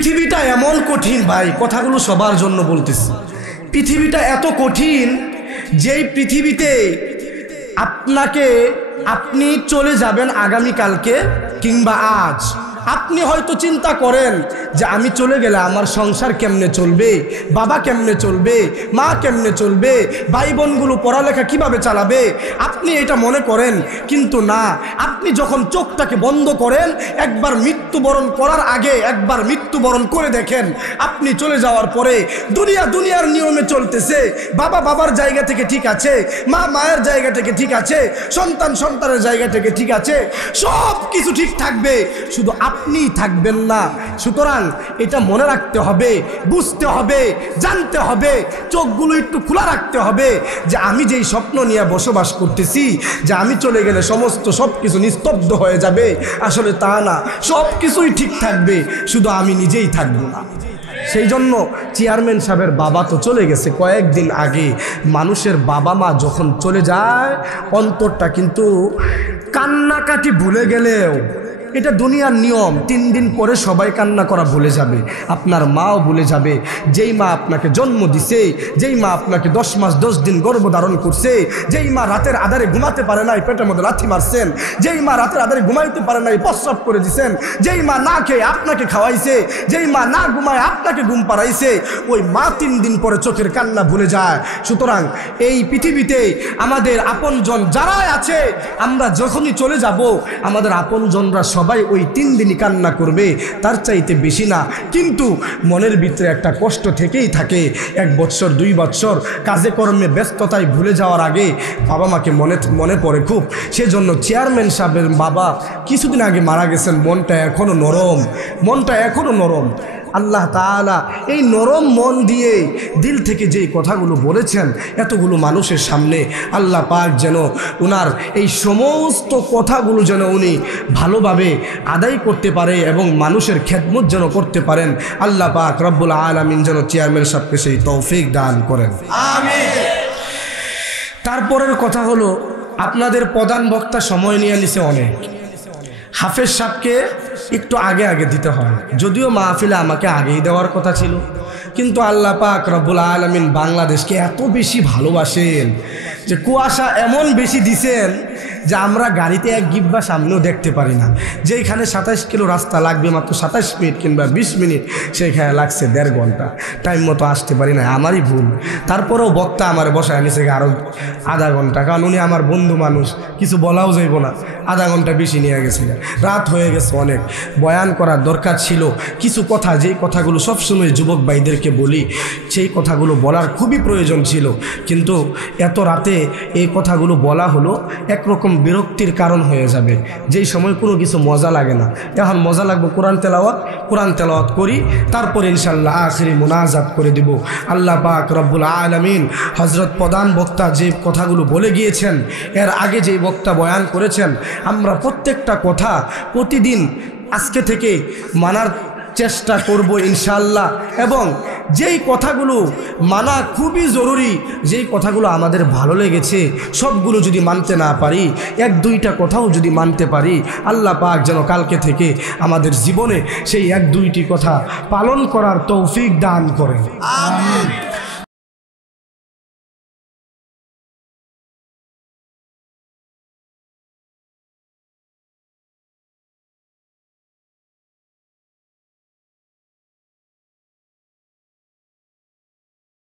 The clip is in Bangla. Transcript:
পৃথিবীটা এমন কঠিন ভাই, কথাগুলো সবার জন্য বলতেছি। পৃথিবীটা এত কঠিন যেই পৃথিবীতে আপনি চলে যাবেন আগামীকালকে কিংবা আজ। আপনি হয়তো চিন্তা করেন যে আমি চলে গেলে আমার সংসার কেমনে চলবে, বাবা কেমনে চলবে, মা কেমনে চলবে, ভাই বোনগুলো পড়ালেখা কিভাবে চালাবে, আপনি এটা মনে করেন। কিন্তু না, আপনি যখন চোখটাকে বন্ধ করেন, একবার মৃত্যুবরণ করার আগে একবার মৃত্যুবরণ করে দেখেন। আপনি চলে যাওয়ার পরে দুনিয়ার নিয়মে চলতেছে, বাবা বাবার জায়গা থেকে ঠিক আছে, মা মায়ের জায়গা থেকে ঠিক আছে, সন্তান সন্তানের জায়গা থেকে ঠিক আছে, সব কিছু ঠিক থাকবে, শুধু আপনিই থাকবেন না। সুতরাং এটা মনে রাখতে হবে, বুঝতে হবে, জানতে হবে, চোখগুলো একটু খোলা রাখতে হবে যে আমি যেই স্বপ্ন নিয়ে বসবাস করতেছি যে আমি চলে গেলে সমস্ত সব কিছু নিস্তব্ধ হয়ে যাবে, আসলে তা না, সব কিছুই ঠিক থাকবে, শুধু আমি নিজেই থাকবো না। সেই জন্য চেয়ারম্যান সাহেবের বাবা তো চলে গেছে কয়েকদিন আগে। মানুষের বাবা মা যখন চলে যায় অন্তরটা কিন্তু কান্নাকাটি ভুলে গেলেও, এটা দুনিয়ার নিয়ম, 3 দিন পরে সবাই কান্না করা ভুলে যাবে। আপনার মাও ভুলে যাবে, যেই মা আপনাকে জন্ম দিছে, যেই মা আপনাকে 10 মাস 10 দিন গর্ভধারণ করছে, যেই মা রাতের আধারে ঘুমাতে পারে নাই, পেটের মধ্যে লাথি মারছেন, যেই মা রাতের আধারে ঘুমাইতে পারে নাই, প্রস্রাব করে দিছেন, যেই মা না খেয়ে আপনাকে খাওয়াইছে, যেই মা না ঘুমায় আপনাকে ঘুম পাড়াইছে, ওই মা 3 দিন পরে চোখের কান্না ভুলে যায়। সুতরাং এই পৃথিবীতে আমাদের আপনজন যারাই আছে, আমরা যখনই চলে যাব আমাদের আপনজনরা সবাই ওই 3 দিনই কান্না করবে, তার চাইতে বেশি না। কিন্তু মনের ভিতরে একটা কষ্ট থেকেই থাকে। 1 বছর 2 বছর কাজে কর্মে ব্যস্ততায় ভুলে যাওয়ার আগে বাবা মাকে মনে পড়ে খুব। সেজন্য চেয়ারম্যান সাহেবের বাবা কিছুদিন আগে মারা গেছেন, মনটা এখনো নরম। আল্লাহ তাআলা এই নরম মন দিয়ে দিল থেকে যেই কথাগুলো বলেছেন এতগুলো মানুষের সামনে, আল্লাহ পাক যেন উনার এই সমস্ত কথাগুলো যেন উনি ভালোভাবে আদায় করতে পারে এবং মানুষের খেদমত যেন করতে পারেন। আল্লাহ পাক রব্বুল আলামিন যেন চেয়ারম্যান সাহেবকে সেই তৌফিক দান করেন, আমিন। তারপরের কথা হলো, আপনাদের প্রধান বক্তা সময় নিয়ে নিছে অনেক। হাফেজ সাহেবকে একটু আগে দিতে হয়, যদিও মাহফিলে আমাকে আগেই দেওয়ার কথা ছিল, কিন্তু আল্লাহ পাক রব্বুল আলামিন বাংলাদেশকে এত বেশি ভালোবাসেন যে কুয়াশা এমন বেশি দিছেন যে আমরা গাড়িতে 1 গিব্বা সামনেও দেখতে পারি না। যেইখানে 27 কিলো রাস্তা লাগবে মাত্র 27 মিনিট কিংবা 20 মিনিট, সেইখানে লাগছে 1.5 ঘন্টা। টাইম মতো আসতে পারি না, আমারই ভুল। তারপরেও বক্তা আমার বসায় আনিছে আরও আধা ঘন্টা, কারণ উনি আমার বন্ধু মানুষ, কিছু বলাও যাইব না, আধা ঘন্টা বেশি নিয়ে গেছে। রাত হয়ে গেছে অনেক, বয়ান করার দরকার ছিল। কিছু কথা, যেই কথাগুলো সবসময় যুবক ভাইদেরকে বলি, সেই কথাগুলো বলার খুবই প্রয়োজন ছিল, কিন্তু এত রাতে এই কথাগুলো বলা হলো একরকম বিরক্তির কারণ হয়ে যাবে। যেই সময় কোনো কিছু মজা লাগে না, এখন মজা লাগবে কোরআন তেলাওয়াত করি, তারপর ইনশাল্লাহ আখিরি মুনাজাত করে দিব। আল্লাহ পাক রব্বুল আলামিন হযরত প্রধান বক্তা যে কথাগুলো বলে গিয়েছেন, এর আগে যে বক্তা বয়ান করেছেন, আমরা প্রত্যেকটা কথা প্রতিদিন আজকে থেকে মানার চেষ্টা করব ইনশাআল্লাহ। এবং যেই কথাগুলো মানা খুবই জরুরি, যেই কথাগুলো আমাদের ভালো লেগেছে সবগুলো যদি মানতে না পারি, 1-2টা কথাও যদি মানতে পারি, আল্লাহ পাক যেন কালকে থেকে আমাদের জীবনে সেই 1-2টি কথা পালন করার তৌফিক দান করেন, আমিন।